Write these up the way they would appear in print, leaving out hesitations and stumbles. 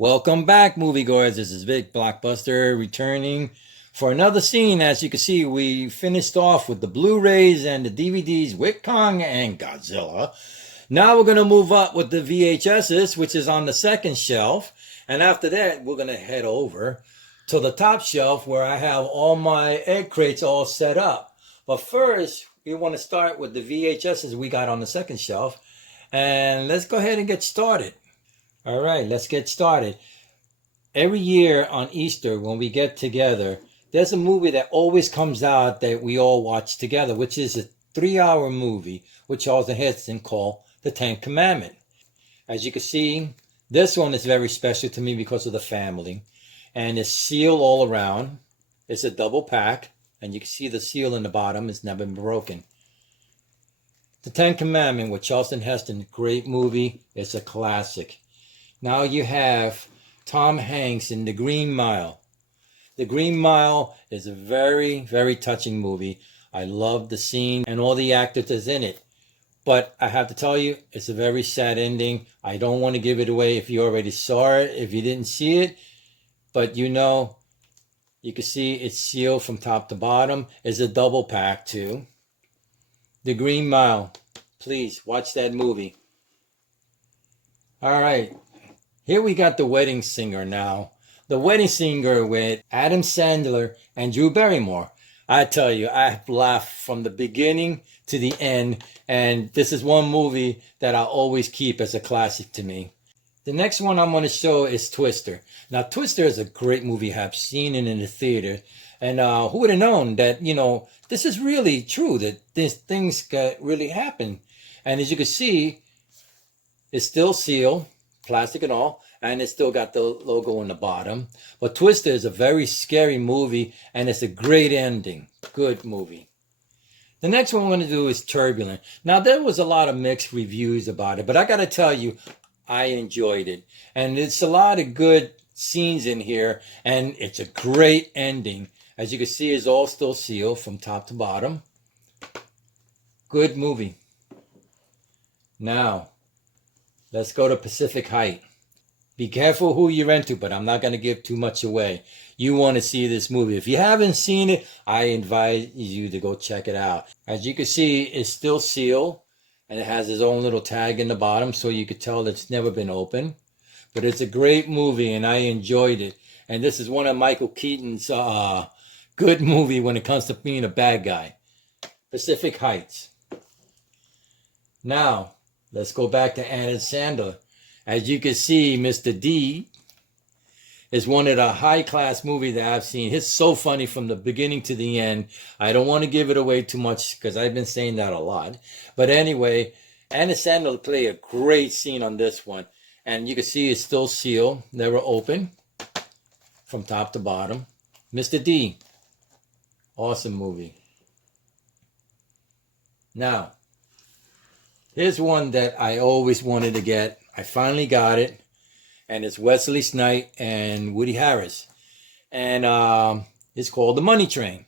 Welcome back, moviegoers. This is Big Blockbuster returning for another scene. As you can see, we finished off with the Blu-rays and the DVDs with Kong and Godzilla. Now we're going to move up with the VHSs, which is on the second shelf. And after that, we're going to head over to the top shelf where I have all my egg crates all set up. But first, we want to start with the VHSs we got on the second shelf. And let's go ahead and get started. All right, let's get started. Every year on Easter, when we get together, there's a movie that always comes out that we all watch together, which is a 3-hour movie with Charlton Heston called The Ten Commandments. As you can see, this one is very special to me because of the family. And it's sealed all around. It's a double pack. And you can see the seal in the bottom. It's never been broken. The Ten Commandments with Charlton Heston, great movie. It's a classic. Now you have Tom Hanks in The Green Mile. The Green Mile is a very, very touching movie. I love the scene and all the actors that's in it. But I have to tell you, it's a very sad ending. I don't want to give it away if you already saw it, if you didn't see it. But you know, you can see it's sealed from top to bottom. It's a double pack too. The Green Mile. Please watch that movie. All right. Here we got The Wedding Singer now. The Wedding Singer with Adam Sandler and Drew Barrymore. I tell you, I laughed from the beginning to the end. And this is one movie that I'll always keep as a classic to me. The next one I'm going to show is Twister. Now, Twister is a great movie. I've seen it in the theater. And who would have known that, this is really true, that these things really happen. And as you can see, it's still sealed. Plastic and all, and it's still got the logo on the bottom. But Twister is a very scary movie, and it's a great ending. Good movie. The next one I'm going to do is Turbulent. Now, there was a lot of mixed reviews about it, but I got to tell you, I enjoyed it. And it's a lot of good scenes in here, and it's a great ending. As you can see, it's all still sealed from top to bottom. Good movie. Now, let's go to Pacific Height. Be careful who you're into, but I'm not going to give too much away. You want to see this movie. If you haven't seen it, I invite you to go check it out. As you can see, it's still sealed, and it has its own little tag in the bottom, so you could tell that it's never been opened. But it's a great movie, and I enjoyed it. And this is one of Michael Keaton's good movie when it comes to being a bad guy. Pacific Heights. Now, let's go back to Adam Sandler. As you can see, Mr. D is one of the high-class movies that I've seen. It's so funny from the beginning to the end. I don't want to give it away too much because I've been saying that a lot. But anyway, Adam Sandler played a great scene on this one. And you can see it's still sealed, never open, from top to bottom. Mr. D, awesome movie. Now, here's one that I always wanted to get. I finally got it. And it's Wesley Snipes and Woody Harris. And it's called The Money Train.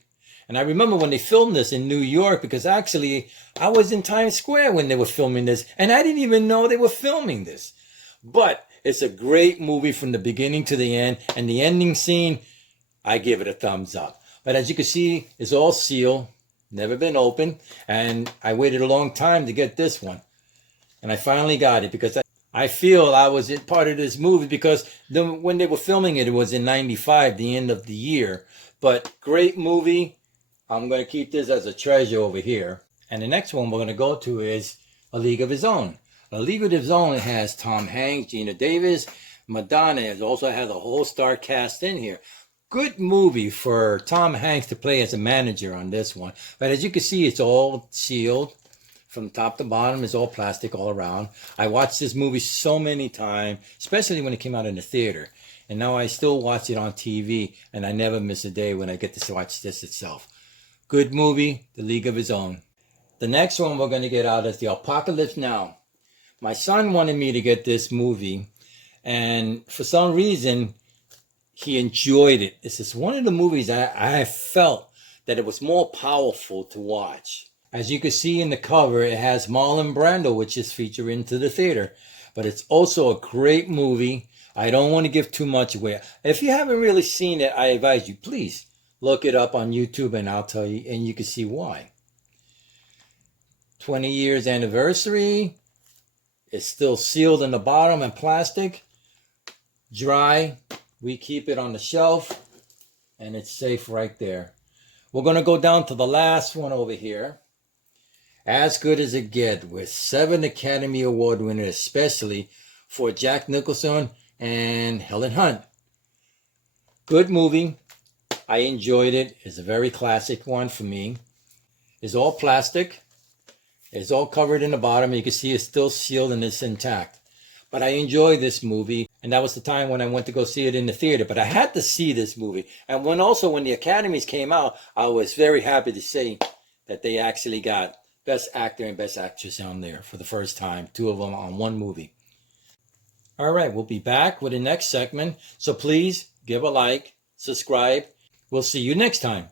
And I remember when they filmed this in New York, because actually I was in Times Square when they were filming this. And I didn't even know they were filming this. But it's a great movie from the beginning to the end. And the ending scene, I give it a thumbs up. But as you can see, it's all sealed. Never been opened. And I waited a long time to get this one. And I finally got it because I feel I was part of this movie because when they were filming it, it was in 95, the end of the year. But great movie. I'm going to keep this as a treasure over here. And the next one we're going to go to is A League of His Own. A League of His Own has Tom Hanks, Gina Davis, Madonna. It also has a whole star cast in here. Good movie for Tom Hanks to play as a manager on this one. But as you can see, it's all sealed from top to bottom. It's all plastic all around. I watched this movie so many times, especially when it came out in the theater. And now I still watch it on TV, and I never miss a day when I get to watch this itself. Good movie, The League of His Own. The next one we're going to get out is The Apocalypse Now. My son wanted me to get this movie, and for some reason, he enjoyed it. This is one of the movies I felt that it was more powerful to watch. As you can see in the cover, it has Marlon Brando, which is featured into the theater. But it's also a great movie I don't want to give too much away. If you haven't really seen it, I advise you, please look it up on YouTube and I'll tell you, and you can see why. 20 years anniversary. It's still sealed in the bottom in plastic. Dry. We keep it on the shelf and it's safe right there. We're going to go down to the last one over here. As Good as It Gets, with 7 Academy Award winners, especially for Jack Nicholson and Helen Hunt. Good movie. I enjoyed it. It's a very classic one for me. It's all plastic. It's all covered in the bottom. You can see it's still sealed and it's intact. But I enjoyed this movie. And that was the time when I went to go see it in the theater. But I had to see this movie. And when the Academies came out, I was very happy to say that they actually got Best Actor and Best Actress on there for the first time. 2 of them on one movie. All right, we'll be back with the next segment. So please give a like, subscribe. We'll see you next time.